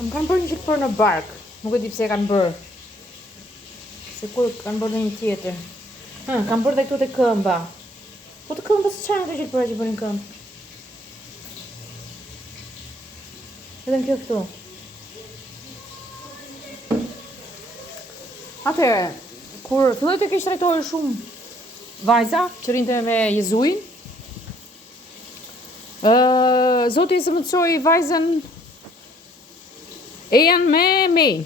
Më kanë bërë një qikë për në bark. Nuk e di pse e kanë bërë. Se kur kanë bërë në një tjetër. Kanë bërë dhe këtu të këmba. Po të këmba së qanë të qikë për e që bërin këmbë. Edhe në kjo këtu. Atëre, kur filloj të kesh trajtojë shumë vajza që rinte me jezuin, Zoti i zëmëtsoj vajzën Ejan me Mej.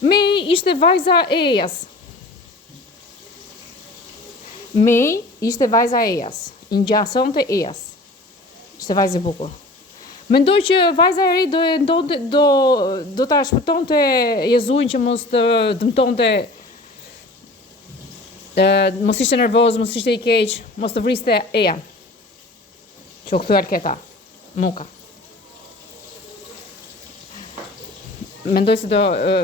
Mej ishte vajza e Ejas. Mej ishte vajza e Ejas. I ngjason të Ejas. Ishte vajzë e bukur. Mendoj që vajza e ri do ta shpëtonte Jezuin që mos të dëmtonte, mos ishte nervoz, mos ishte i keq, mos të vriste Ejan. Që u kthyer keta, muka. Mendoj se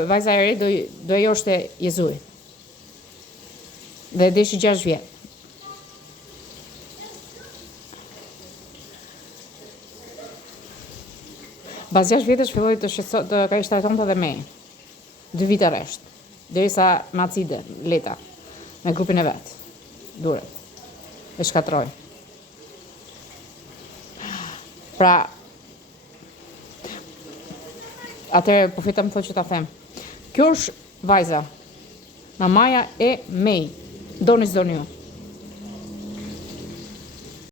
vajza e re do e joshte Jezuin. Dhe deshi 6 vjet. Pas 6 vjetësh filloi të ka i shtrajtonte edhe me 2 vite rresht, derisa macide leta me grupin e vet. Duret. E shkatroi. Pra, atëherë profeta më thotë që ta them. Kjo është vajza, mamaja e Mej. Doni s'doni ju.